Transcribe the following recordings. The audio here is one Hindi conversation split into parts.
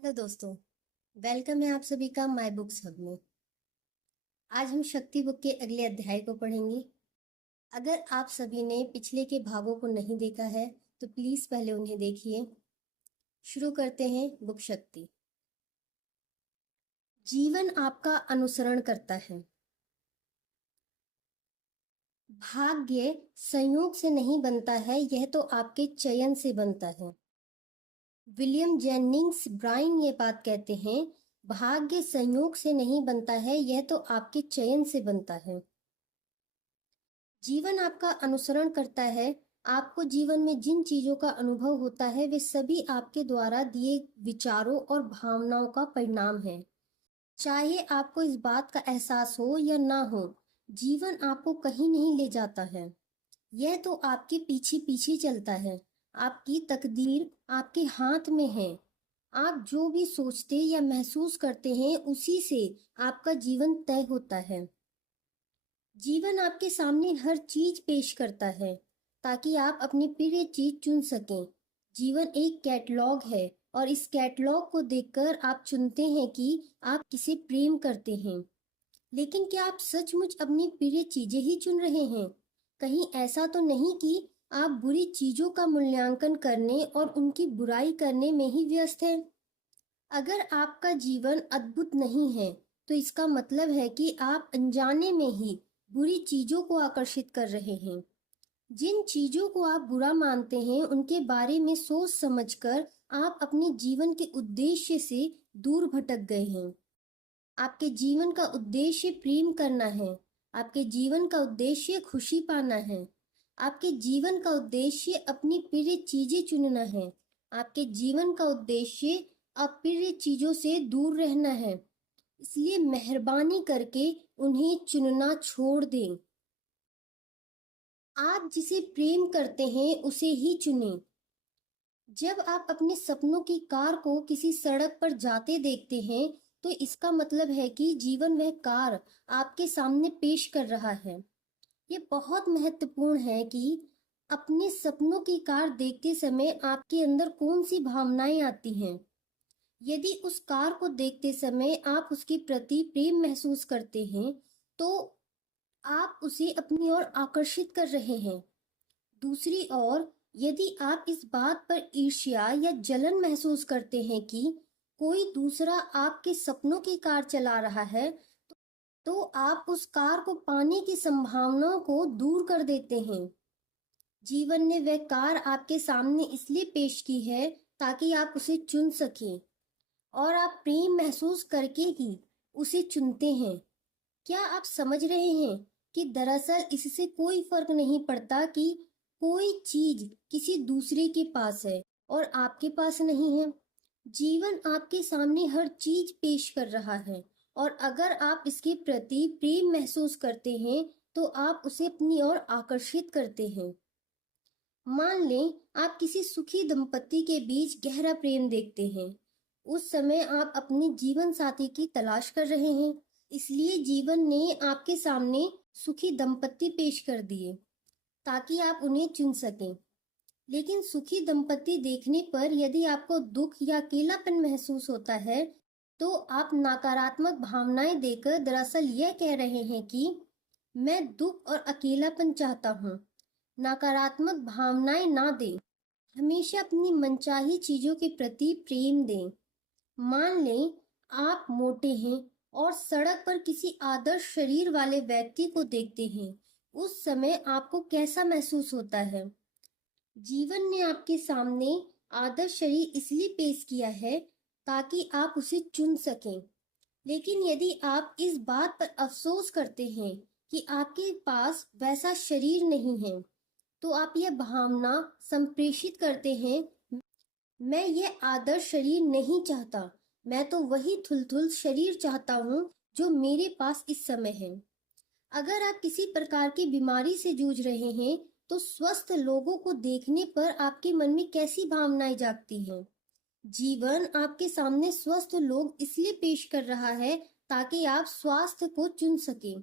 हेलो दोस्तों, वेलकम है आप सभी का माय बुक्स हब में। आज हम शक्ति बुक के अगले अध्याय को पढ़ेंगे। अगर आप सभी ने पिछले के भागों को नहीं देखा है तो प्लीज पहले उन्हें देखिए। शुरू करते हैं बुक शक्ति। जीवन आपका अनुसरण करता है। भाग्य संयोग से नहीं बनता है, यह तो आपके चयन से बनता है। विलियम जेनिंग्स ब्राइन ये बात कहते हैं, भाग्य संयोग से नहीं बनता है, यह तो आपके चयन से बनता है। जीवन आपका अनुसरण करता है। आपको जीवन में जिन चीजों का अनुभव होता है वे सभी आपके द्वारा दिए विचारों और भावनाओं का परिणाम है। चाहे आपको इस बात का एहसास हो या ना हो, जीवन आपको कहीं नहीं ले जाता है। यह तो आपके पीछे पीछे चलता है। आपकी तकदीर आपके हाथ में है। आप जो भी सोचते या महसूस करते हैं उसी से आपका जीवन तय होता है। जीवन आपके सामने हर चीज पेश करता है ताकि आप अपनी प्रिय चीज चुन सकें। जीवन एक कैटलॉग है और इस कैटलॉग को देखकर आप चुनते हैं कि आप किसे प्रेम करते हैं। लेकिन क्या आप सचमुच अपनी प्रिय चीजें ही चुन रहे हैं? कहीं ऐसा तो नहीं कि आप बुरी चीजों का मूल्यांकन करने और उनकी बुराई करने में ही व्यस्त हैं? अगर आपका जीवन अद्भुत नहीं है तो इसका मतलब है कि आप अनजाने में ही बुरी चीजों को आकर्षित कर रहे हैं। जिन चीजों को आप बुरा मानते हैं उनके बारे में सोच समझकर आप अपने जीवन के उद्देश्य से दूर भटक गए हैं। आपके जीवन का उद्देश्य प्रेम करना है। आपके जीवन का उद्देश्य खुशी पाना है। आपके जीवन का उद्देश्य अपनी प्रिय चीजें चुनना है। आपके जीवन का उद्देश्य अप्रिय चीजों से दूर रहना है। इसलिए मेहरबानी करके उन्हें चुनना छोड़ दें। आप जिसे प्रेम करते हैं उसे ही चुनें। जब आप अपने सपनों की कार को किसी सड़क पर जाते देखते हैं तो इसका मतलब है कि जीवन वह कार आपके सामने पेश कर रहा है। ये बहुत महत्वपूर्ण है कि अपने सपनों की कार देखते समय आपके अंदर कौन सी भावनाएं आती हैं। यदि उस कार को देखते समय आप उसके प्रति प्रेम महसूस करते हैं तो आप उसे अपनी ओर आकर्षित कर रहे हैं। दूसरी ओर, यदि आप इस बात पर ईर्ष्या या जलन महसूस करते हैं कि कोई दूसरा आपके सपनों की कार चला रहा है, तो आप उस कार को पाने की संभावनाओं को दूर कर देते हैं। जीवन ने वह कार आपके सामने इसलिए पेश की है ताकि आप उसे चुन सकें, और आप प्रेम महसूस करके ही उसे चुनते हैं। क्या आप समझ रहे हैं कि दरअसल इससे कोई फर्क नहीं पड़ता कि कोई चीज किसी दूसरे के पास है और आपके पास नहीं है। जीवन आपके सामने हर चीज पेश कर रहा है, और अगर आप इसके प्रति प्रेम महसूस करते हैं तो आप उसे अपनी ओर आकर्षित करते हैं। मान लें आप किसी सुखी दंपति के बीच गहरा प्रेम देखते हैं। उस समय आप अपने जीवन साथी की तलाश कर रहे हैं, इसलिए जीवन ने आपके सामने सुखी दंपति पेश कर दिए ताकि आप उन्हें चुन सकें। लेकिन सुखी दंपति देखने पर यदि आपको दुख या अकेलापन महसूस होता है तो आप नकारात्मक भावनाएं देकर दरअसल यह कह रहे हैं कि मैं दुख और अकेलापन चाहता हूँ। नकारात्मक भावनाएं ना दें। हमेशा अपनी मनचाही चीजों के प्रति प्रेम दें। मान लें आप मोटे हैं और सड़क पर किसी आदर्श शरीर वाले व्यक्ति को देखते हैं। उस समय आपको कैसा महसूस होता है? जीवन ने आपके सामने आदर्श शरीर इसलिए पेश किया है ताकि आप उसे चुन सकें। लेकिन यदि आप इस बात पर अफसोस करते हैं कि आपके पास वैसा शरीर नहीं है, तो आप यह भावना संप्रेषित करते हैं, मैं यह आदर्श शरीर नहीं चाहता, मैं तो वही थुलथुल शरीर चाहता हूँ जो मेरे पास इस समय है। अगर आप किसी प्रकार की बीमारी से जूझ रहे हैं तो स्वस्थ लोगों को देखने पर आपके मन में कैसी भावनाएं जागती हैं? जीवन आपके सामने स्वस्थ लोग इसलिए पेश कर रहा है ताकि आप स्वास्थ्य को चुन सकें।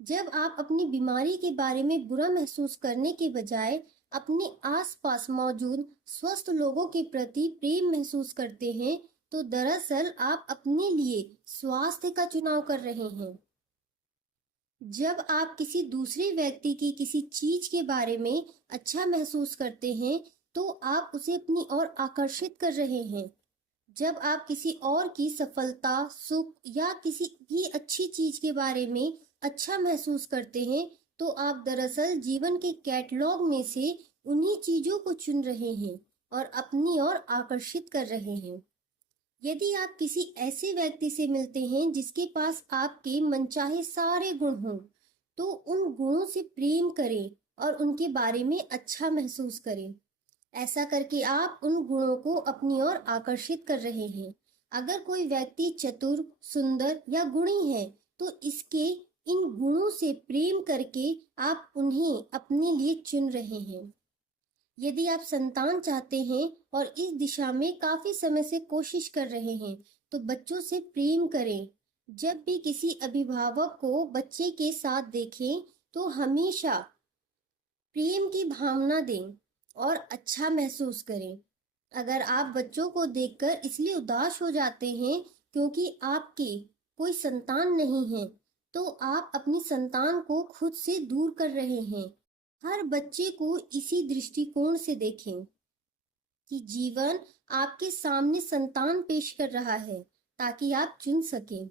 जब आप अपनी बीमारी के बारे में बुरा महसूस करने के बजाय अपने आसपास मौजूद स्वस्थ लोगों के प्रति प्रेम महसूस करते हैं तो दरअसल आप अपने लिए स्वास्थ्य का चुनाव कर रहे हैं। जब आप किसी दूसरे व्यक्ति की किसी चीज के बारे में अच्छा महसूस करते हैं, तो आप उसे अपनी ओर आकर्षित कर रहे हैं। जब आप किसी और की सफलता, सुख या किसी भी अच्छी चीज के बारे में अच्छा महसूस करते हैं, तो आप दरअसल जीवन के कैटलॉग में से उन्हीं चीजों को चुन रहे हैं और अपनी ओर आकर्षित कर रहे हैं। यदि आप किसी ऐसे व्यक्ति से मिलते हैं जिसके पास आपके मनचाहे सारे गुण हों, तो उन गुणों से प्रेम करें और उनके बारे में अच्छा महसूस करें। ऐसा करके आप उन गुणों को अपनी ओर आकर्षित कर रहे हैं। अगर कोई व्यक्ति चतुर, सुंदर या गुणी है, तो इसके इन गुणों से प्रेम करके आप उन्हें अपने लिए चुन रहे हैं। यदि आप संतान चाहते हैं और इस दिशा में काफी समय से कोशिश कर रहे हैं, तो बच्चों से प्रेम करें। जब भी किसी अभिभावक को बच्चे के साथ देखें, तो हमेशा प्रेम की भावना दें और अच्छा महसूस करें। अगर आप बच्चों को देखकर इसलिए उदास हो जाते हैं क्योंकि आपके कोई संतान नहीं है, तो आप अपनी संतान को खुद से दूर कर रहे हैं। हर बच्चे को इसी दृष्टिकोण से देखें कि जीवन आपके सामने संतान पेश कर रहा है, ताकि आप चुन सकें।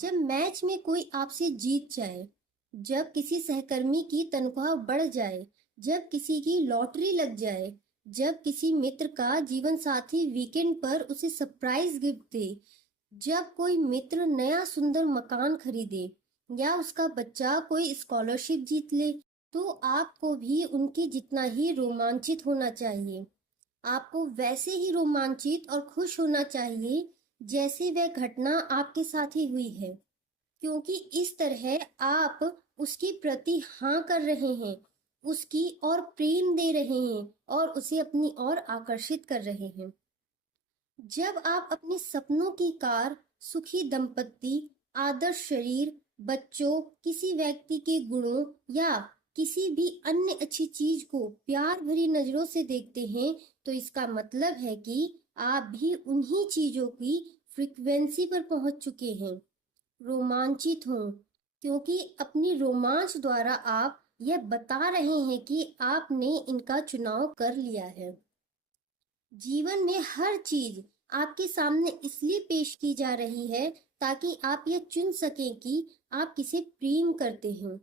जब मैच में कोई आपसे जीत जाए, जब किसी सहकर्मी की तनख्वाह बढ़ जाए, जब किसी की लॉटरी लग जाए, जब किसी मित्र का जीवन साथी वीकेंड पर उसे सरप्राइज गिफ्ट दे, जब कोई मित्र नया सुंदर मकान खरीदे या उसका बच्चा कोई स्कॉलरशिप जीत ले, तो आपको भी उनके जितना ही रोमांचित होना चाहिए। आपको वैसे ही रोमांचित और खुश होना चाहिए जैसे वह घटना आपके साथ ही हुई है, क्योंकि इस तरह आप उसके प्रति हाँ कर रहे हैं, उसकी ओर प्रेम दे रहे हैं और उसे अपनी ओर आकर्षित कर रहे हैं। जब आप अपने सपनों की कार, सुखी दंपत्ति, आदर्श शरीर, बच्चों, किसी व्यक्ति के गुणों या किसी भी अन्य अच्छी चीज को प्यार भरी नजरों से देखते हैं, तो इसका मतलब है कि आप भी उन्हीं चीजों की फ्रीक्वेंसी पर पहुंच चुके हैं। रोमांचित हों, क्योंकि अपनी रोमांच द्वारा आप यह बता रहे हैं कि आपने इनका चुनाव कर लिया है। जीवन में हर चीज आपके सामने इसलिए पेश की जा रही है ताकि आप यह चुन सकें कि आप किसे प्रेम करते हैं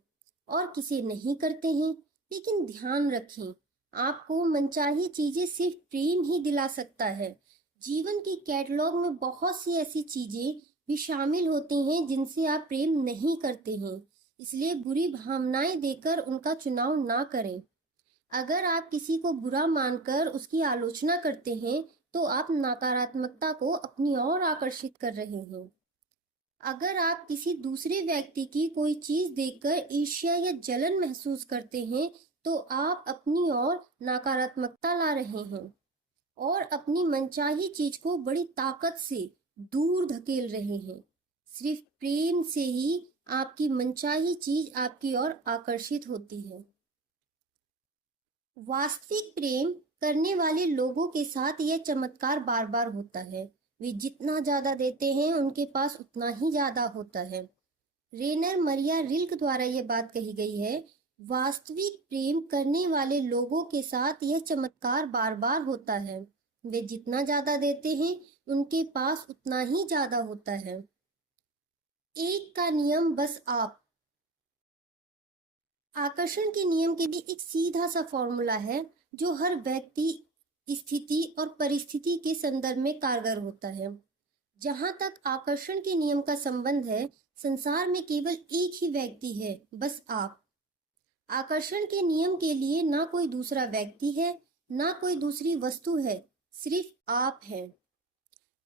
और किसे नहीं करते हैं। लेकिन ध्यान रखें, आपको मनचाही चीजें सिर्फ प्रेम ही दिला सकता है। जीवन के कैटलॉग में बहुत सी ऐसी चीजें भी शामिल होती हैं जिनसे आप प्रेम नहीं करते हैं, इसलिए बुरी भावनाएं देकर उनका चुनाव ना करें। अगर आप किसी को बुरा मानकर उसकी आलोचना करते हैं, तो आप नकारात्मकता को अपनी ओर आकर्षित कर रहे हैं। अगर आप किसी दूसरे व्यक्ति की कोई चीज देखकर ईर्ष्या या जलन महसूस करते हैं, तो आप अपनी ओर नकारात्मकता ला रहे हैं और अपनी मनचाही चीज को बड़ी ताकत से दूर धकेल रहे हैं। सिर्फ प्रेम से ही आपकी मनचाही चीज आपकी ओर आकर्षित होती है। वास्तविक प्रेम करने वाले लोगों के साथ यह चमत्कार बार बार होता है। वे जितना ज्यादा देते हैं, उनके पास उतना ही ज्यादा होता है। रेनर मरिया रिल्क द्वारा यह बात कही गई है, वास्तविक प्रेम करने वाले लोगों के साथ यह चमत्कार बार बार होता है। वे जितना ज्यादा देते हैं, उनके पास उतना ही ज्यादा होता है। एक का नियम बस आप। आकर्षण के नियम के लिए एक सीधा सा फॉर्मूला है जो हर व्यक्ति, स्थिति और परिस्थिति के संदर्भ में कारगर होता है। जहां तक आकर्षण के नियम का संबंध है, संसार में केवल एक ही व्यक्ति है, बस आप। आकर्षण के नियम के लिए ना कोई दूसरा व्यक्ति है, ना कोई दूसरी वस्तु है, सिर्फ आप हैं।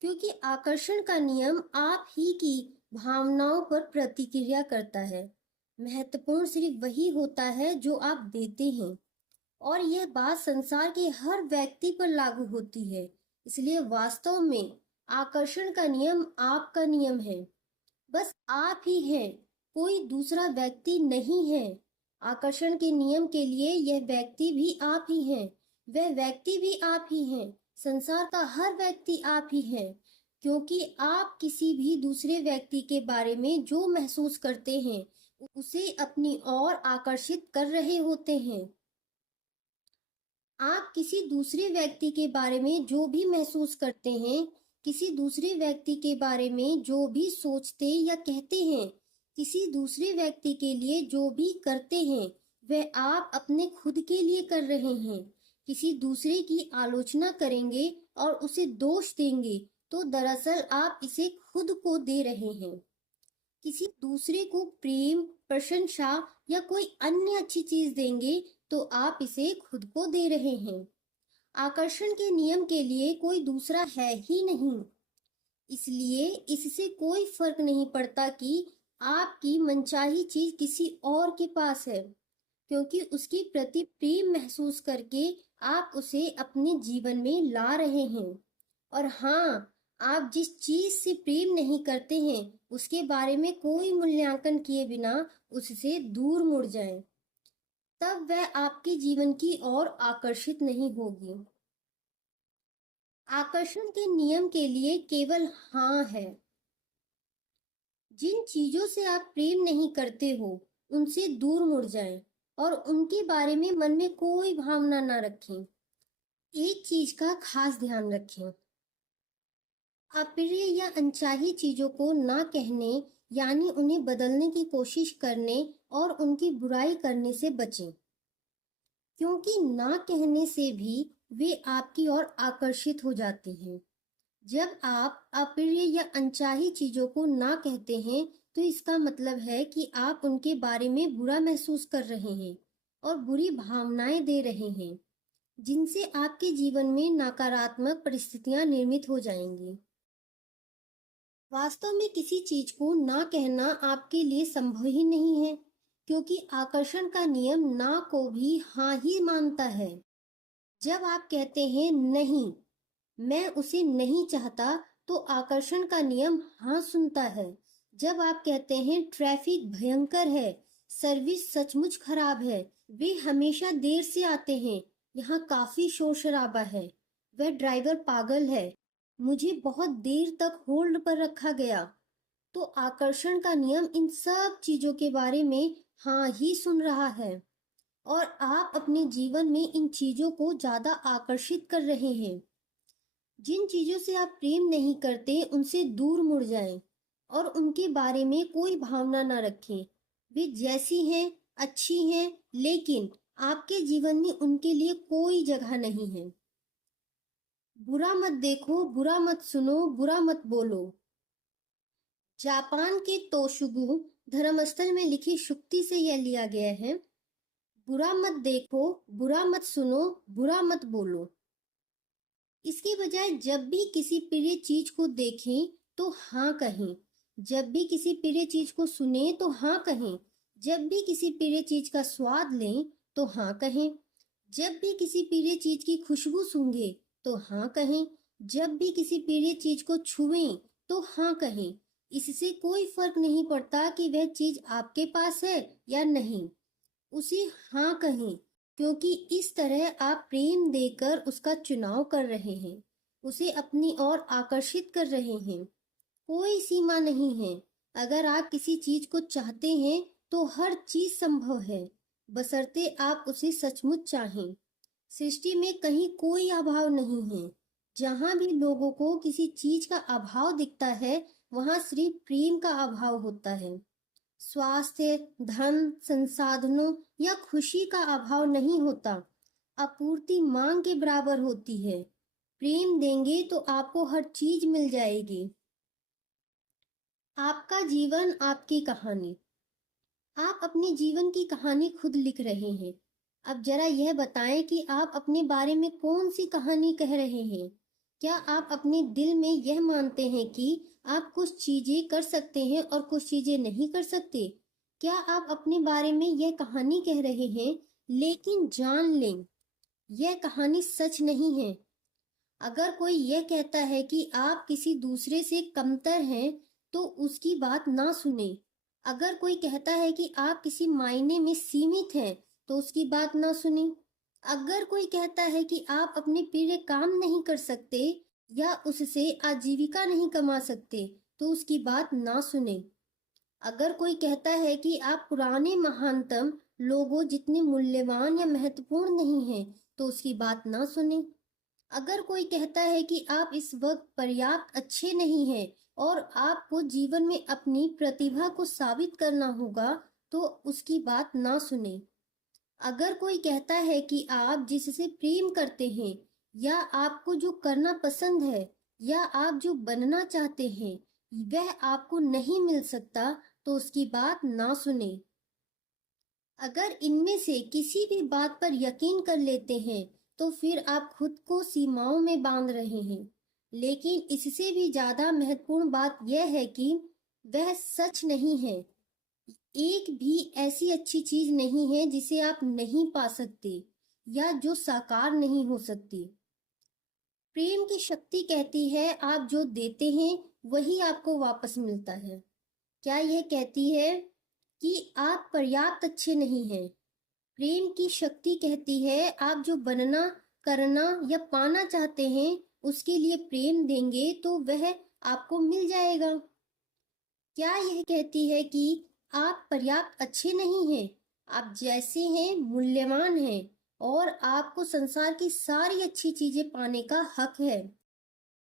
क्योंकि आकर्षण का नियम आप ही की भावनाओं पर प्रतिक्रिया करता है। महत्वपूर्ण सिर्फ वही होता है जो आप देते हैं, और यह बात संसार के हर व्यक्ति पर लागू होती है। इसलिए वास्तव में आकर्षण का नियम आपका नियम है। बस आप ही हैं, कोई दूसरा व्यक्ति नहीं है। आकर्षण के नियम के लिए यह व्यक्ति भी आप ही हैं, वह व्यक्ति भी आप ही हैं। संसार का हर व्यक्ति आप ही है, क्योंकि आप किसी भी दूसरे व्यक्ति के बारे में जो महसूस करते हैं उसे अपनी ओर आकर्षित कर रहे होते हैं। आप किसी दूसरे व्यक्ति के बारे में जो भी महसूस करते हैं, किसी दूसरे व्यक्ति के बारे में जो भी सोचते या कहते हैं, किसी दूसरे व्यक्ति के लिए जो भी करते हैं, वह आप अपने खुद के लिए कर रहे हैं। किसी दूसरे की आलोचना करेंगे और उसे दोष देंगे, तो दरअसल आप इसे खुद को दे रहे हैं। किसी दूसरे को प्रेम, प्रशंसा या कोई अन्य अच्छी चीज देंगे, तो आप इसे खुद को दे रहे हैं। आकर्षण के नियम के लिए कोई दूसरा है ही नहीं, इसलिए इससे कोई फर्क नहीं पड़ता कि आपकी मनचाही चीज किसी और के पास है, क्योंकि उसके प्रति प्रेम महसूस करके आप उसे अपने जीवन में ला रहे हैं। और हाँ, आप जिस चीज से प्रेम नहीं करते हैं उसके बारे में कोई मूल्यांकन किए बिना उससे दूर मुड़ जाएं, तब वह आपके जीवन की ओर आकर्षित नहीं होगी। आकर्षण के नियम के लिए केवल हाँ है। जिन चीजों से आप प्रेम नहीं करते हो उनसे दूर मुड़ जाएं और उनके बारे में मन में कोई भावना ना रखें। एक चीज का खास ध्यान रखें, अप्रिय या अनचाही चीजों को ना कहने यानी उन्हें बदलने की कोशिश करने और उनकी बुराई करने से बचें, क्योंकि ना कहने से भी वे आपकी ओर आकर्षित हो जाते हैं। जब आप अप्रिय या अनचाही चीजों को ना कहते हैं तो इसका मतलब है कि आप उनके बारे में बुरा महसूस कर रहे हैं और बुरी भावनाएं दे रहे हैं, जिनसे आपके जीवन में नकारात्मक परिस्थितियां निर्मित हो जाएंगी। वास्तव में किसी चीज को ना कहना आपके लिए संभव ही नहीं है, क्योंकि आकर्षण का नियम ना को भी हाँ ही मानता है। जब आप कहते हैं नहीं, मैं उसे नहीं चाहता, तो आकर्षण का नियम हाँ सुनता है। जब आप कहते हैं ट्रैफिक भयंकर है, सर्विस सचमुच खराब है, वे हमेशा देर से आते हैं, यहाँ काफी शोर शराबा है, वह ड्राइवर पागल है, मुझे बहुत देर तक होल्ड पर रखा गया, तो आकर्षण का नियम इन सब चीजों के बारे में हाँ ही सुन रहा है और आप अपने जीवन में इन चीजों को ज्यादा आकर्षित कर रहे हैं। जिन चीजों से आप प्रेम नहीं करते उनसे दूर मुड़ जाएं और उनके बारे में कोई भावना ना रखें। वे जैसी हैं अच्छी हैं, लेकिन आपके जीवन में उनके लिए कोई जगह नहीं है। बुरा मत देखो, बुरा मत सुनो, बुरा मत बोलो। जापान के तोशुगु धर्मस्थल में लिखी शुक्ति से यह लिया गया है, बुरा मत देखो, बुरा मत सुनो, बुरा मत बोलो। इसके बजाय जब भी किसी प्रिय चीज को देखें तो हाँ कहें, जब भी किसी प्रिय चीज को सुने तो हाँ कहें, जब भी किसी प्रिय चीज का स्वाद लें तो हाँ कहें, जब भी किसी प्रिय चीज की खुशबू सूंघे तो हाँ कहें, जब भी किसी प्रिय चीज को छुएं तो हाँ कहें। इससे कोई फर्क नहीं पड़ता कि वह चीज आपके पास है या नहीं, उसे हाँ कहें, क्योंकि इस तरह आप प्रेम देकर उसका चुनाव कर रहे हैं, उसे अपनी ओर आकर्षित कर रहे हैं। कोई सीमा नहीं है। अगर आप किसी चीज को चाहते हैं तो हर चीज संभव है, बशर्ते आप उसे सचमुच चाहें। सृष्टि में कहीं कोई अभाव नहीं है। जहां भी लोगों को किसी चीज का अभाव दिखता है, वहां सिर्फ प्रेम का अभाव होता है। स्वास्थ्य, धन, संसाधनों या खुशी का अभाव नहीं होता। आपूर्ति मांग के बराबर होती है। प्रेम देंगे तो आपको हर चीज मिल जाएगी। आपका जीवन, आपकी कहानी। आप अपने जीवन की कहानी खुद लिख रहे हैं। अब जरा यह बताएं कि आप अपने बारे में कौन सी कहानी कह रहे हैं। क्या आप अपने दिल में यह मानते हैं कि आप कुछ चीजें कर सकते हैं और कुछ चीजें नहीं कर सकते? क्या आप अपने बारे में यह कहानी कह रहे हैं, लेकिन जान लें यह कहानी सच नहीं है। अगर कोई यह कहता है कि आप किसी दूसरे से कमतर हैं, तो उसकी बात ना सुने। अगर कोई कहता है कि आप किसी मायने में सीमित हैं, तो उसकी बात ना सुने। अगर कोई कहता है कि आप अपने प्रिय काम नहीं कर सकते या उससे आजीविका नहीं कमा सकते, तो उसकी बात ना सुने। अगर कोई कहता है कि आप पुराने महानतम लोगों जितने मूल्यवान या महत्वपूर्ण नहीं हैं, तो उसकी बात ना सुने। अगर कोई कहता है कि आप इस वक्त पर्याप्त अच्छे नहीं हैं और आपको जीवन में अपनी प्रतिभा को साबित करना होगा, तो उसकी बात ना सुने। अगर कोई कहता है कि आप जिससे प्रेम करते हैं या आपको जो करना पसंद है या आप जो बनना चाहते हैं वह आपको नहीं मिल सकता, तो उसकी बात ना सुने। अगर इनमें से किसी भी बात पर यकीन कर लेते हैं, तो फिर आप खुद को सीमाओं में बांध रहे हैं। लेकिन इससे भी ज्यादा महत्वपूर्ण बात यह है कि वह सच नहीं है। एक भी ऐसी अच्छी चीज नहीं है जिसे आप नहीं पा सकते या जो साकार नहीं हो सकती। प्रेम की शक्ति कहती है आप जो देते हैं वही आपको वापस मिलता है। क्या यह कहती है कि आप पर्याप्त अच्छे नहीं हैं। प्रेम की शक्ति कहती है आप जो बनना, करना या पाना चाहते हैं उसके लिए प्रेम देंगे तो वह आपको मिल जाएगा। क्या यह कहती है कि आप पर्याप्त अच्छे नहीं हैं, आप जैसे हैं मूल्यवान हैं और आपको संसार की सारी अच्छी चीजें पाने का हक है।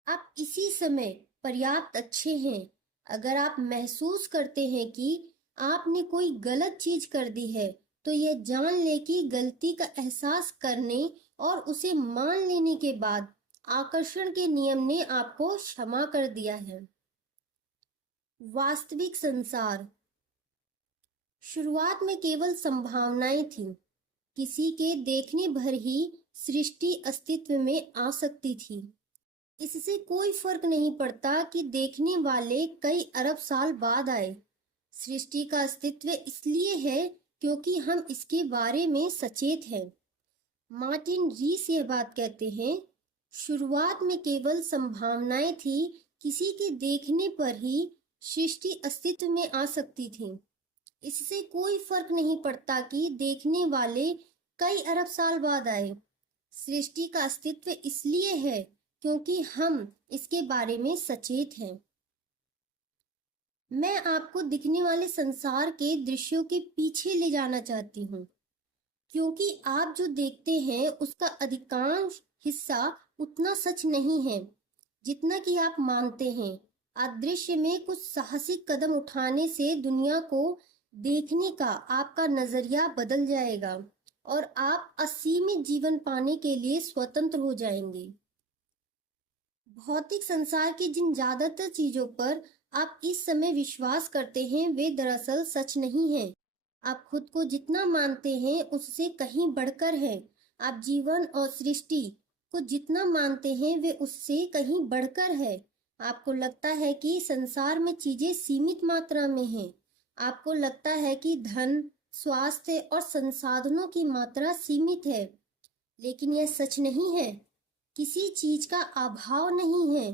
आप इसी समय पर्याप्त अच्छे हैं। अगर आप महसूस करते हैं कि आपने कोई गलत चीज कर दी है, तो यह जान ले कि गलती का एहसास करने और उसे मान लेने के बाद आकर्षण के नियम ने आपको क्षमा कर दिया है। वास्तविक संसार। शुरुआत में केवल संभावनाएं थीं। किसी के देखने भर ही सृष्टि अस्तित्व में आ सकती थी। इससे कोई फर्क नहीं पड़ता कि देखने वाले कई अरब साल बाद आए। सृष्टि का अस्तित्व इसलिए है क्योंकि हम इसके बारे में सचेत हैं। मार्टिन रीस यह बात कहते हैं, शुरुआत में केवल संभावनाएं थी। किसी के देखने पर ही सृष्टि अस्तित्व में आ सकती थी। इससे कोई फर्क नहीं पड़ता कि देखने वाले कई अरब साल बाद आए। सृष्टि का अस्तित्व इसलिए है क्योंकि हम इसके बारे में सचेत हैं। मैं आपको दिखने वाले संसार के दृश्यों के पीछे ले जाना चाहती हूँ, क्योंकि आप जो देखते हैं उसका अधिकांश हिस्सा उतना सच नहीं है जितना कि आप मानते हैं। अदृश्य में कुछ साहसिक कदम उठाने से दुनिया को देखने का आपका नजरिया बदल जाएगा और आप असीमित जीवन पाने के लिए स्वतंत्र हो जाएंगे। भौतिक संसार की जिन ज्यादातर चीजों पर आप इस समय विश्वास करते हैं वे दरअसल सच नहीं हैं। आप खुद को जितना मानते हैं उससे कहीं बढ़कर हैं। आप जीवन और सृष्टि को जितना मानते हैं वे उससे कहीं बढ़कर है। आपको लगता है कि संसार में चीजें सीमित मात्रा में हैं। आपको लगता है कि धन, स्वास्थ्य और संसाधनों की मात्रा सीमित है, लेकिन यह सच नहीं है। किसी चीज का अभाव नहीं है।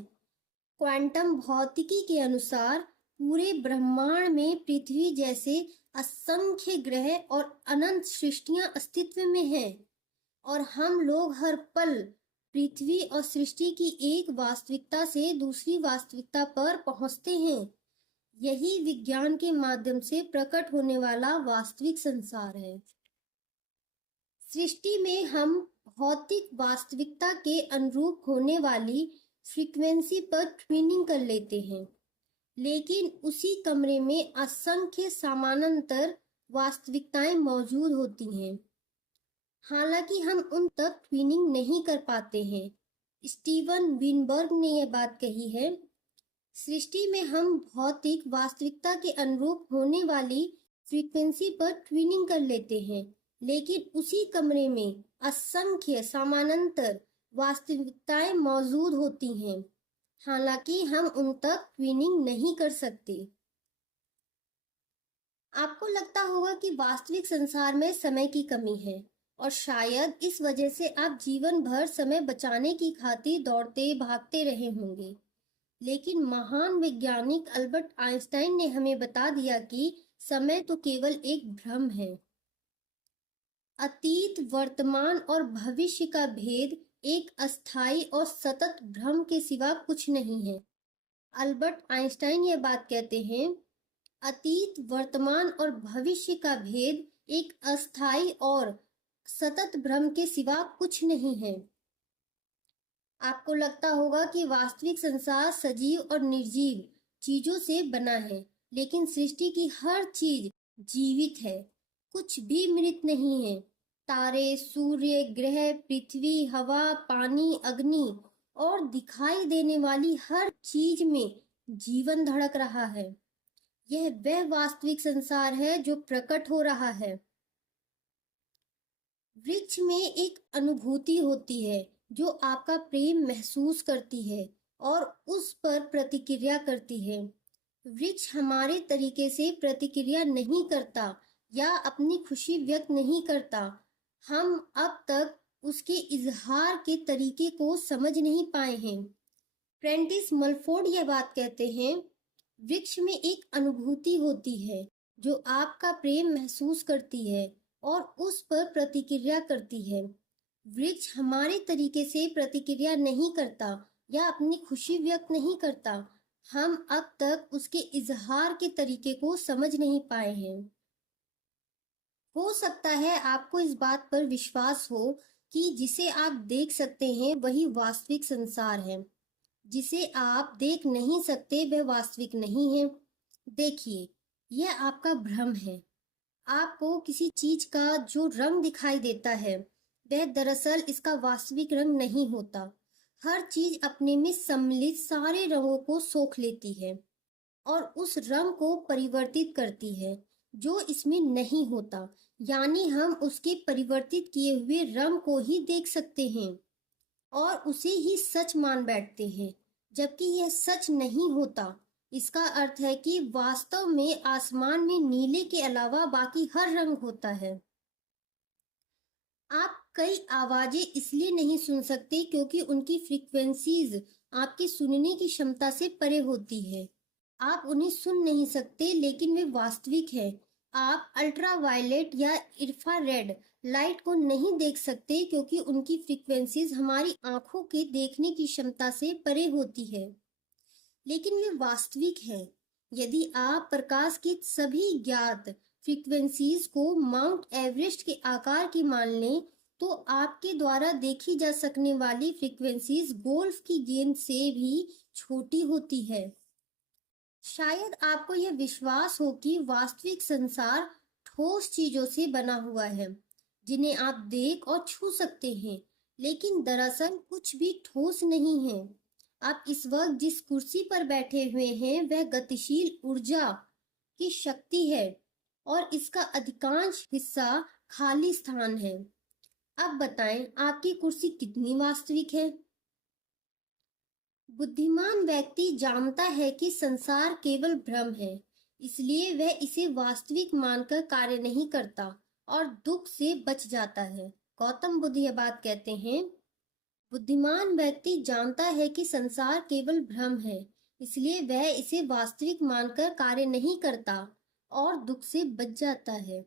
क्वांटम भौतिकी के अनुसार पूरे ब्रह्मांड में पृथ्वी जैसे असंख्य ग्रह और अनंत सृष्टियां अस्तित्व में हैं और हम लोग हर पल पृथ्वी और सृष्टि की एक वास्तविकता से दूसरी वास्तविकता पर पहुंचते हैं। यही विज्ञान के माध्यम से प्रकट होने वाला वास्तविक संसार है। सृष्टि में हम भौतिक वास्तविकता के अनुरूप होने वाली फ्रीक्वेंसी पर ट्यूनिंग कर लेते हैं, लेकिन उसी कमरे में असंख्य समानांतर वास्तविकताएं मौजूद होती हैं। हालांकि हम उन तक ट्यूनिंग नहीं कर पाते हैं। स्टीवन विनबर्ग ने यह बात कही है, सृष्टि में हम भौतिक वास्तविकता के अनुरूप होने वाली फ्रीक्वेंसी पर ट्यूनिंग कर लेते हैं, लेकिन उसी कमरे में असंख्य समानांतर वास्तविकताएं मौजूद होती हैं। हालांकि हम उन तक ट्यूनिंग नहीं कर सकते। आपको लगता होगा कि वास्तविक संसार में समय की कमी है और शायद इस वजह से आप जीवन भर समय बचाने की खातिर दौड़ते भागते रहे होंगे। लेकिन महान वैज्ञानिक अल्बर्ट आइंस्टाइन ने हमें बता दिया कि समय तो केवल एक भ्रम है। अतीत, वर्तमान और भविष्य का भेद एक अस्थायी और सतत भ्रम के सिवा कुछ नहीं है। अल्बर्ट आइंस्टाइन ये बात कहते हैं, अतीत, वर्तमान और भविष्य का भेद एक अस्थायी और सतत भ्रम के सिवा कुछ नहीं है। आपको लगता होगा कि वास्तविक संसार सजीव और निर्जीव चीजों से बना है, लेकिन सृष्टि की हर चीज जीवित है, कुछ भी मृत नहीं है। तारे, सूर्य, ग्रह, पृथ्वी, हवा, पानी, अग्नि और दिखाई देने वाली हर चीज में जीवन धड़क रहा है। यह वह वास्तविक संसार है जो प्रकट हो रहा है। वृक्ष में एक अनुभूति होती है जो आपका प्रेम महसूस करती है और उस पर प्रतिक्रिया करती है। वृक्ष हमारे तरीके से प्रतिक्रिया नहीं करता या अपनी खुशी व्यक्त नहीं करता। हम अब तक उसके इजहार के तरीके को समझ नहीं पाए हैं। प्रेंटिस मलफोर्ड यह बात कहते हैं, वृक्ष में एक अनुभूति होती है जो आपका प्रेम महसूस करती है और उस पर प्रतिक्रिया करती है। वृक्ष हमारे तरीके से प्रतिक्रिया नहीं करता या अपनी खुशी व्यक्त नहीं करता। हम अब तक उसके इजहार के तरीके को समझ नहीं पाए हैं। हो सकता है आपको इस बात पर विश्वास हो कि जिसे आप देख सकते हैं वही वास्तविक संसार है। जिसे आप देख नहीं सकते वह वास्तविक नहीं है। देखिए, यह आपका भ्रम है। आपको किसी चीज का जो रंग दिखाई देता है वह दरअसल इसका वास्तविक रंग नहीं होता। हर चीज अपने में सम्मिलित सारे रंगों को सोख लेती है और उस रंग को परिवर्तित करती है जो इसमें नहीं होता। यानी हम उसके परिवर्तित किए हुए रंग को ही देख सकते हैं और उसे ही सच मान बैठते हैं, जबकि यह सच नहीं होता। इसका अर्थ है कि वास्तव में आसमान में नीले के अलावा बाकी हर रंग होता है। आप कई आवाजें इसलिए नहीं सुन सकते क्योंकि उनकी फ्रीक्वेंसीज आपकी सुनने की क्षमता से परे होती है। आप उन्हें सुन नहीं सकते, लेकिन वे वास्तविक है। आप अल्ट्रावायलेट या इंफ्रारेड लाइट को नहीं देख सकते क्योंकि उनकी फ्रीक्वेंसीज हमारी आंखों के देखने की क्षमता से परे होती है, लेकिन वे वास्तविक है। यदि आप प्रकाश की सभी ज्ञात फ्रीक्वेंसीज को माउंट एवरेस्ट के आकार की मान लें, तो आपके द्वारा देखी जा सकने वाली फ्रीक्वेंसीज गोल्फ की गेंद से भी छोटी होती है। शायद आपको यह विश्वास हो कि वास्तविक संसार ठोस चीजों से बना हुआ है जिन्हें आप देख और छू सकते हैं, लेकिन दरअसल कुछ भी ठोस नहीं है। आप इस वक्त जिस कुर्सी पर बैठे हुए हैं वह गतिशील ऊर्जा की शक्ति है और इसका अधिकांश हिस्सा खाली स्थान है। अब बताएं, आपकी कुर्सी कितनी वास्तविक है? बुद्धिमान व्यक्ति जानता है कि संसार केवल भ्रम है, इसलिए वह इसे वास्तविक मानकर कार्य नहीं करता और दुख से बच जाता है। गौतम बुद्ध यह बात कहते हैं, बुद्धिमान व्यक्ति जानता है कि संसार केवल भ्रम है, इसलिए वह इसे वास्तविक मानकर कार्य नहीं करता और दुख से बच जाता है।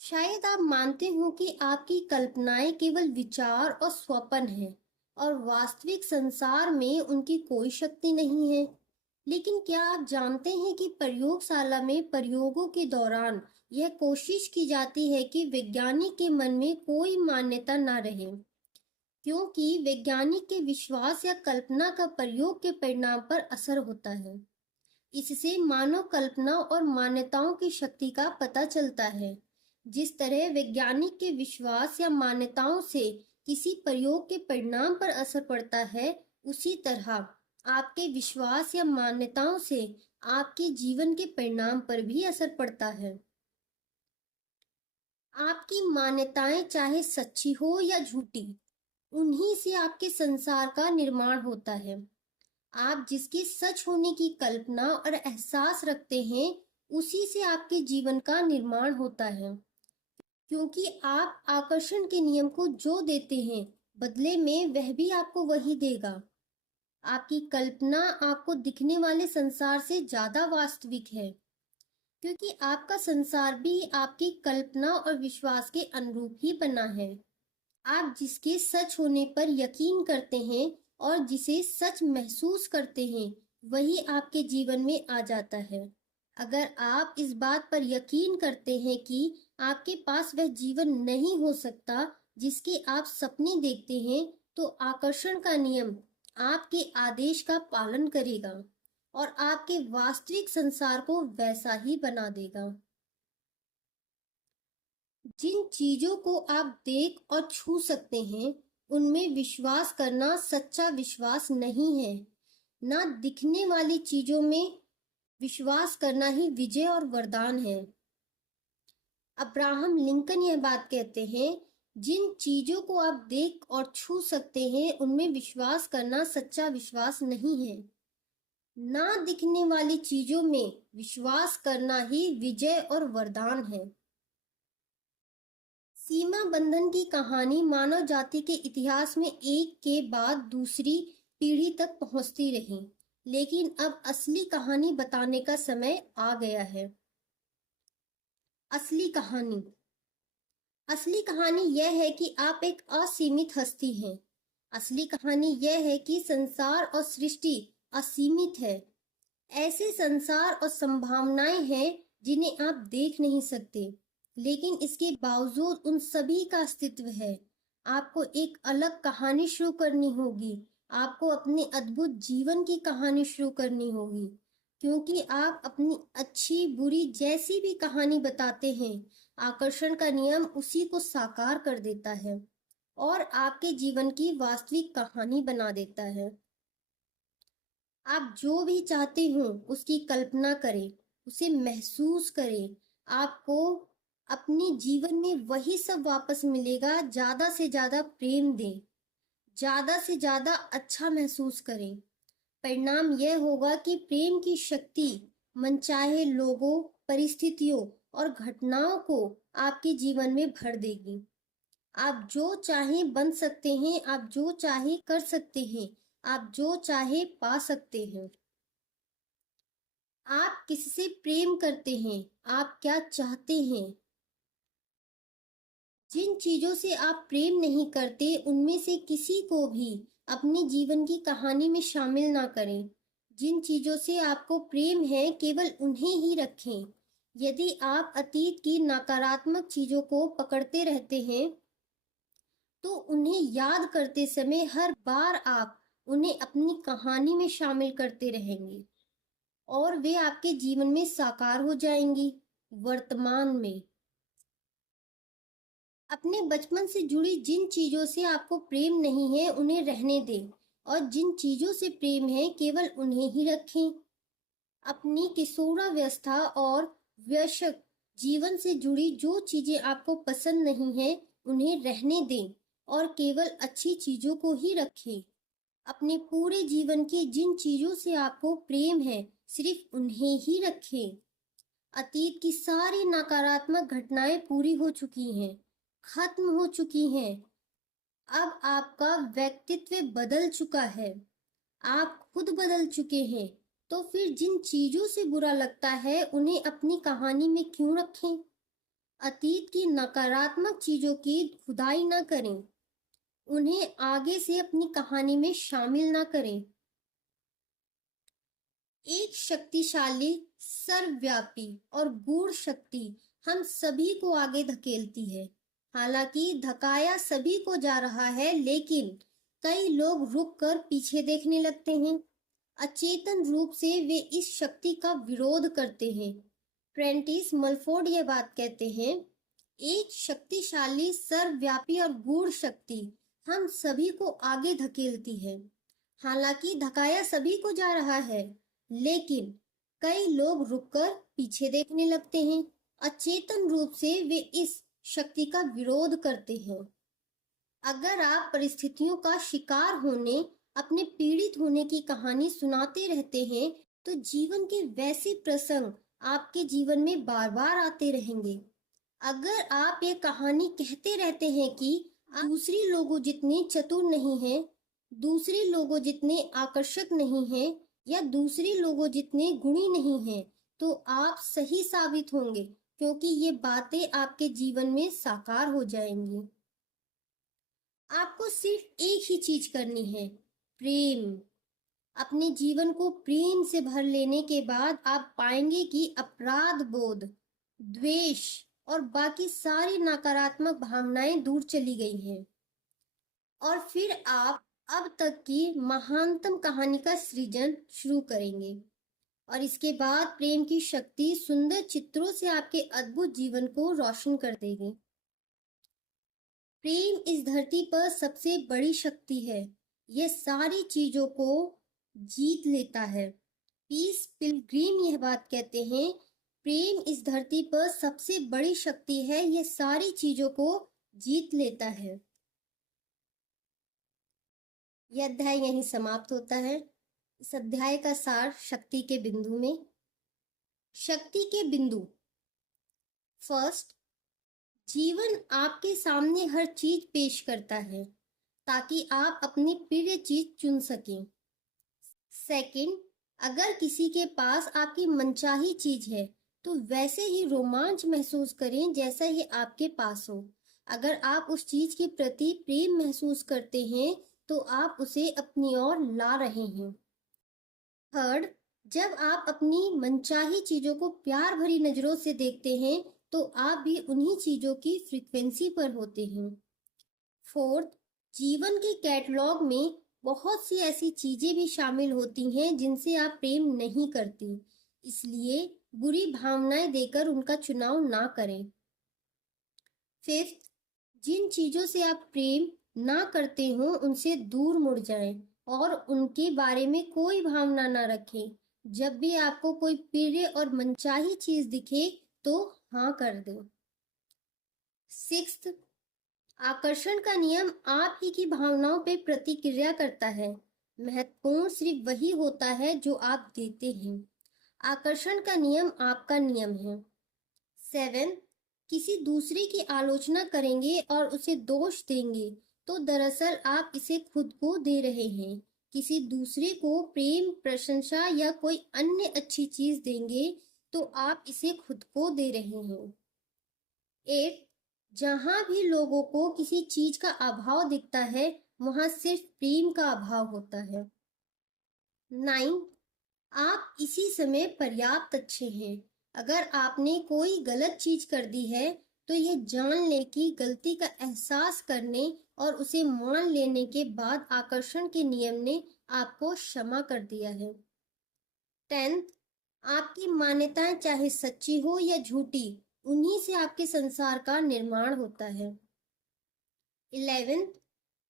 शायद आप मानते हो कि आपकी कल्पनाएं केवल विचार और स्वप्न हैं और वास्तविक संसार में उनकी कोई शक्ति नहीं है। लेकिन क्या आप जानते हैं कि प्रयोगशाला में प्रयोगों के दौरान यह कोशिश की जाती है कि वैज्ञानिक के मन में कोई मान्यता न रहे, क्योंकि वैज्ञानिक के विश्वास या कल्पना का प्रयोग के परिणाम पर असर होता है। इससे मानव कल्पना और मान्यताओं की शक्ति का पता चलता है। जिस तरह वैज्ञानिक के विश्वास या मान्यताओं से किसी प्रयोग के परिणाम पर असर पड़ता है, उसी तरह आपके विश्वास या मान्यताओं से आपके जीवन के परिणाम पर भी असर पड़ता है। आपकी मान्यताएं चाहे सच्ची हो या झूठी, उन्हीं से आपके संसार का निर्माण होता है। आप जिसके सच होने की कल्पना और एहसास रखते हैं, उसी से आपके जीवन का निर्माण होता है, क्योंकि आप आकर्षण के नियम को जो देते हैं, बदले में वह भी आपको वही देगा। आपकी कल्पना आपको दिखने वाले संसार से ज्यादा वास्तविक है। क्योंकि आपका संसार भी आपकी कल्पना और विश्वास के अनुरूप ही बना है। आप जिसके सच होने पर यकीन करते हैं और जिसे सच महसूस करते हैं, वही आपके जीवन में आ जाता है। अगर आप इस बात पर यकीन करते हैं कि आपके पास वह जीवन नहीं हो सकता जिसके आप सपने देखते हैं, तो आकर्षण का नियम आपके आदेश का पालन करेगा और आपके वास्तविक संसार को वैसा ही बना देगा। जिन चीजों को आप देख और छू सकते हैं, उनमें विश्वास करना सच्चा विश्वास नहीं है। ना दिखने वाली चीजों में विश्वास करना ही विजय और वरदान है। अब्राहम लिंकन यह बात कहते हैं, जिन चीजों को आप देख और छू सकते हैं, उनमें विश्वास करना सच्चा विश्वास नहीं है। ना दिखने वाली चीजों में विश्वास करना ही विजय और वरदान है। सीमा बंधन की कहानी मानव जाति के इतिहास में एक के बाद दूसरी पीढ़ी तक पहुंचती रही, लेकिन अब असली कहानी बताने का समय आ गया है। असली कहानी असली कहानी यह है कि आप एक असीमित हस्ती हैं। असली कहानी यह है कि संसार और सृष्टि असीमित है। ऐसे संसार और संभावनाएं हैं जिन्हें आप देख नहीं सकते, लेकिन इसके बावजूद उन सभी का अस्तित्व है। आपको एक अलग कहानी शुरू करनी होगी। आपको अपने अद्भुत जीवन की कहानी शुरू करनी होगी, क्योंकि आप अपनी अच्छी बुरी जैसी भी कहानी बताते हैं, आकर्षण का नियम उसी को साकार कर देता है और आपके जीवन की वास्तविक कहानी बना देता है। आप जो भी चाहते हो उसकी कल्पना करें, उसे महसूस करें। आपको अपने जीवन में वही सब वापस मिलेगा। ज्यादा से ज्यादा प्रेम दें, ज्यादा से ज्यादा अच्छा महसूस करें। परिणाम यह होगा कि प्रेम की शक्ति मनचाहे लोगों, परिस्थितियों और घटनाओं को आपके जीवन में भर देगी। आप जो चाहें बन सकते हैं, आप जो चाहे कर सकते हैं, आप जो चाहे पा सकते हैं। आप किससे प्रेम करते हैं? आप क्या चाहते हैं? जिन चीजों से आप प्रेम नहीं करते, उनमें से किसी को भी अपने जीवन की कहानी में शामिल ना करें। जिन चीजों से आपको प्रेम है, केवल उन्हें ही रखें। यदि आप अतीत की नकारात्मक चीजों को पकड़ते रहते हैं, तो उन्हें याद करते समय हर बार आप उन्हें अपनी कहानी में शामिल करते रहेंगे और वे आपके जीवन में साकार हो जाएंगी। वर्तमान में अपने बचपन से जुड़ी जिन चीजों से आपको प्रेम नहीं है, उन्हें रहने दें और जिन चीजों से प्रेम है, केवल उन्हें ही रखें। अपनी किशोरावस्था और वयस्क जीवन से जुड़ी जो चीजें आपको पसंद नहीं है, उन्हें रहने दें और केवल अच्छी चीजों को ही रखें। अपने पूरे जीवन की जिन चीजों से आपको प्रेम है, सिर्फ उन्हें ही रखें। अतीत की सारी नकारात्मक घटनाएं पूरी हो चुकी हैं, खत्म हो चुकी हैं। अब आपका व्यक्तित्व बदल चुका है, आप खुद बदल चुके हैं। तो फिर जिन चीजों से बुरा लगता है, उन्हें अपनी कहानी में क्यों रखें? अतीत की नकारात्मक चीजों की खुदाई न करें, उन्हें आगे से अपनी कहानी में शामिल ना करें। एक शक्तिशाली, सर्वव्यापी और गूढ़ शक्ति हम सभी को आगे धकेलती है। हालांकि धकाया सभी को जा रहा है, लेकिन कई लोग रुककर पीछे देखने लगते हैं। अचेतन रूप से वे इस शक्ति का विरोध करते हैं। प्रेंटिस मलफोर्ड यह बात कहते हैं, एक शक्तिशाली, सर्वव्यापी और गूढ़ शक्ति हम सभी को आगे धकेलती है। हालांकि धकाया सभी को जा रहा है, लेकिन कई लोग रुककर पीछे देखने लगते हैं। अचेतन रूप से वे इस शक्ति का विरोध करते हैं। अगर आप परिस्थितियों का शिकार होने, अपने पीड़ित होने की कहानी सुनाते रहते हैं, तो जीवन के वैसे प्रसंग आपके जीवन में बार बार आते रहेंगे। अगर आप ये कहानी कहते रहते हैं कि आप दूसरे लोगों जितने चतुर नहीं हैं, दूसरे लोगों जितने आकर्षक नहीं हैं, या दूसरे लोगों जितने गुणी नहीं हैं, तो आप सही साबित होंगे, क्योंकि ये बातें आपके जीवन में साकार हो जाएंगी। आपको सिर्फ एक ही चीज करनी है, प्रेम। अपने जीवन को प्रेम से भर लेने के बाद आप पाएंगे कि अपराध बोध, द्वेष और बाकी सारी नकारात्मक भावनाएं दूर चली गई हैं। और फिर आप अब तक की महानतम कहानी का सृजन शुरू करेंगे। और इसके बाद प्रेम की शक्ति सुंदर चित्रों से आपके अद्भुत जीवन को रोशन कर देगी। प्रेम इस धरती पर सबसे बड़ी शक्ति है। यह सारी चीजों को जीत लेता है। पीस पिलग्रिम यह बात कहते हैं, प्रेम इस धरती पर सबसे बड़ी शक्ति है, यह सारी चीजों को जीत लेता है। यह अध्याय यहीं समाप्त होता है। इस अध्याय का सार शक्ति के बिंदु में। शक्ति के बिंदु। फर्स्ट, जीवन आपके सामने हर चीज पेश करता है ताकि आप अपनी प्रिय चीज चुन सकें। सेकंड, अगर किसी के पास आपकी मनचाही चीज है तो वैसे ही रोमांच महसूस करें जैसा ही आपके पास हो। अगर आप उस चीज के प्रति प्रेम महसूस करते हैं तो आप उसे अपनी ओर ला रहे हैं। थर्ड, जब आप अपनी मनचाही चीजों को प्यार भरी नजरों से देखते हैं तो आप भी उन्हीं चीजों की फ्रीक्वेंसी पर होते हैं। फोर्थ, जीवन के कैटलॉग में बहुत सी ऐसी चीजें भी शामिल होती हैं जिनसे आप प्रेम नहीं करती, इसलिए बुरी भावनाएं देकर उनका चुनाव ना करें। फिफ्थ, जिन चीजों से आप प्रेम ना करते हो उनसे दूर मुड़ जाएं और उनके बारे में कोई भावना ना रखें। जब भी आपको कोई प्रिय और मनचाही चीज दिखे तो हाँ कर दें। सिक्स्थ, आकर्षण का नियम आप ही की भावनाओं पे प्रतिक्रिया करता है। महत्वपूर्ण सिर्फ वही होता है जो आप देते हैं। आकर्षण का नियम आपका नियम है। 7, किसी दूसरे की आलोचना करेंगे और उसे दोष देंगे तो दरअसल आप इसे खुद को दे रहे हैं। किसी दूसरे को प्रेम, प्रशंसा या कोई अन्य अच्छी चीज देंगे तो आप इसे खुद को दे रहे हैं। 8, जहां भी लोगों को किसी चीज का अभाव दिखता है वहां सिर्फ प्रेम का अभाव होता है। 9, आप इसी समय पर्याप्त अच्छे हैं। अगर आपने कोई गलत चीज कर दी है तो यह जान ले कि गलती का एहसास करने और उसे मान लेने के बाद आकर्षण के नियम ने आपको क्षमा कर दिया है। 10, आपकी मान्यताएं चाहे सच्ची हो या झूठी, उन्हीं से आपके संसार का निर्माण होता है। 11,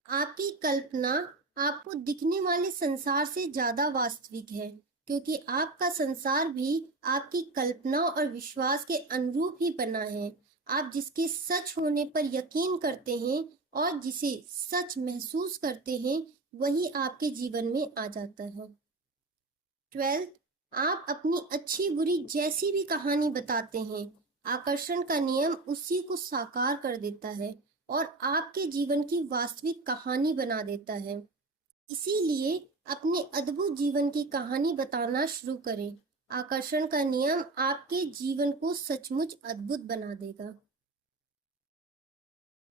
आपकी कल्पना आपको दिखने वाले संसार से ज्यादा वास्तविक है, क्योंकि आपका संसार भी आपकी कल्पना और विश्वास के अनुरूप ही बना है। आप जिसके सच होने पर यकीन करते हैं और जिसे सच महसूस करते हैं वही आपके जीवन में आ जाता है। 12, आप अपनी अच्छी बुरी जैसी भी कहानी बताते हैं, आकर्षण का नियम उसी को साकार कर देता है और आपके जीवन की वास्तविक कहानी बना देता है। इसीलिए अपने अद्भुत जीवन की कहानी बताना शुरू करें। आकर्षण का नियम आपके जीवन को सचमुच अद्भुत बना देगा।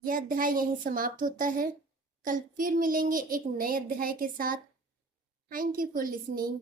यह अध्याय यहीं समाप्त होता है। कल फिर मिलेंगे एक नए अध्याय के साथ। Thank you for listening.